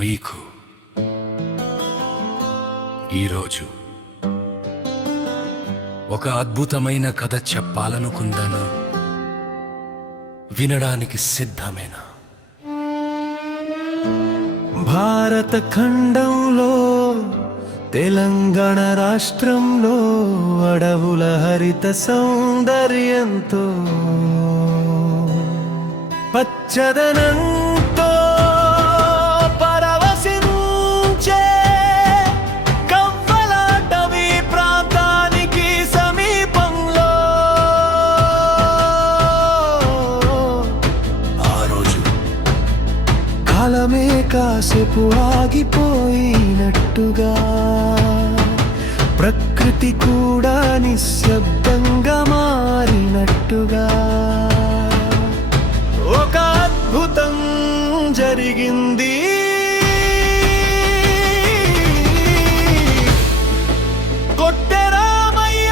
మీకు ఈరోజు ఒక అద్భుతమైన కథ చెప్పాలనుకుందాను. వినడానికి సిద్ధమేనా? భారత ఖండంలో తెలంగాణ రాష్ట్రంలో అడవుల హరిత సౌందర్యంతో పచ్చదనంతో పరవశించే కవ్వలాటవీ ప్రాంతానికి సమీపంలో ఆ రోజు కాలమే కాసేపు ఆగిపోయినట్టుగా ప్రకృతి కూడా నిశ్శబ్దంగా మారినట్టుగా ఒక అద్భుతం జరిగింది. కొట్టె రామయ్య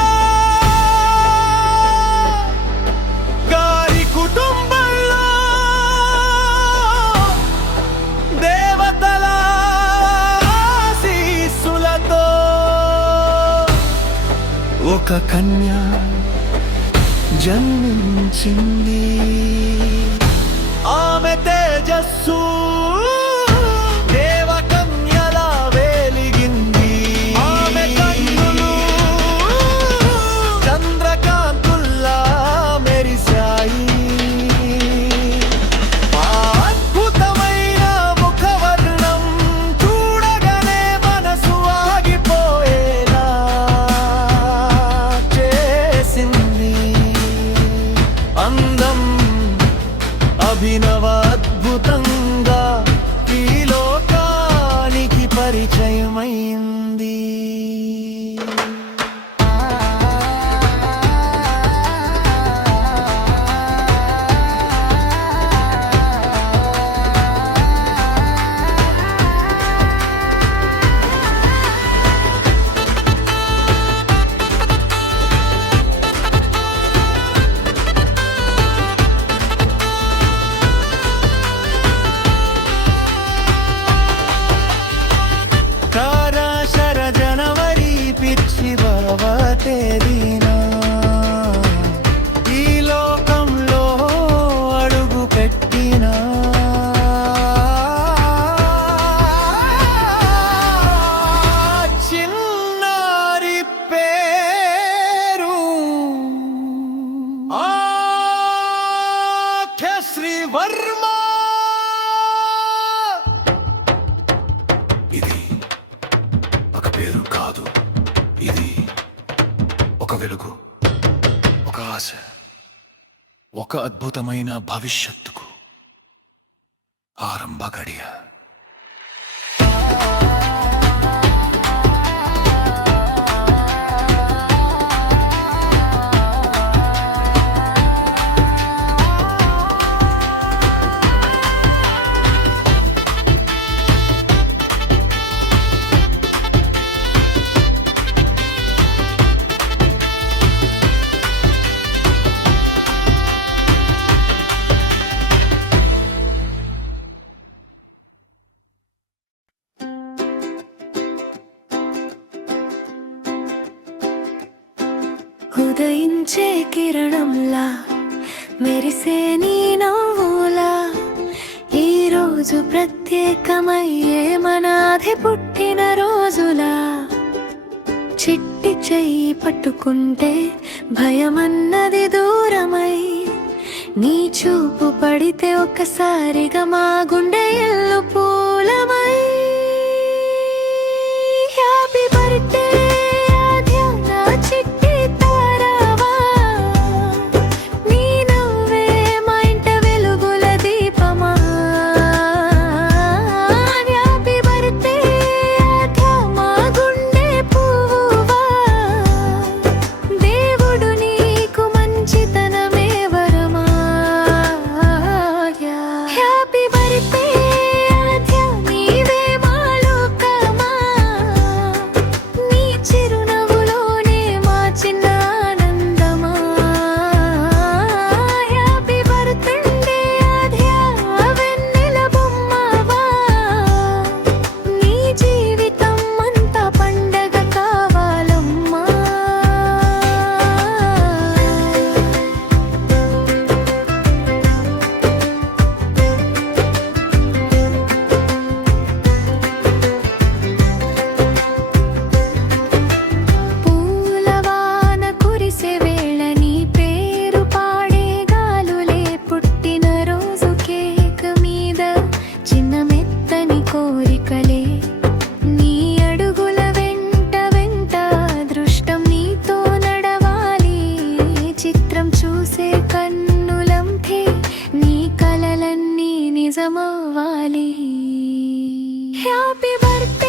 గారి కుటుంబంలో దేవతల ఆశీస్సులతో ఒక కన్య జన్మించింది. ఆమె తేజస్సు దేవకన్యలా వెలిగింది. ఆమె కన్నులు చంద్రకాంతుల్లా మెరిశాయి. ఆ అద్భుతమైన ముఖవర్ణం చూడగానే మనసు ఆగిపోయేలా చేసింది. అందం అభినవ అద్భుతంగా ఈ లోకానికి పరిచయమైంది. जनवरी पिछी बाबा तेरी ना ఈ లోకంలో అడుగు పెట్టినా చిన్నారి పేరు ఆఖ్యశ్రీ వర్మ. ఇది ఒక పేరు కాదు, ఇది ఒక వెలుగు, ఒక ఆశ, ఒక అద్భుతమైన భవిష్యత్తుకు ఆరంభ గడియ. ఉదయించే కిరణంలా మెరిసే నీ నవ్వులా ఈరోజు ప్రత్యేకమయ్యే మనాది పుట్టిన రోజులా. చిట్టి చెయ్యి పట్టుకుంటే భయమన్నది దూరమై నీ చూపు పడితే ఒక్కసారిగా మా గుండె ఎల్లు పూలమై. హ్యాపీ బర్త్డే Happy birthday కోరికలే నీ అడుగుల వెంట వెంట దృష్టం నీతో నడవాలి చిత్రం చూసే కన్నులంటే నీ కలలన్నీ నిజమవ్వాలి హ్యాపీ బర్త్డే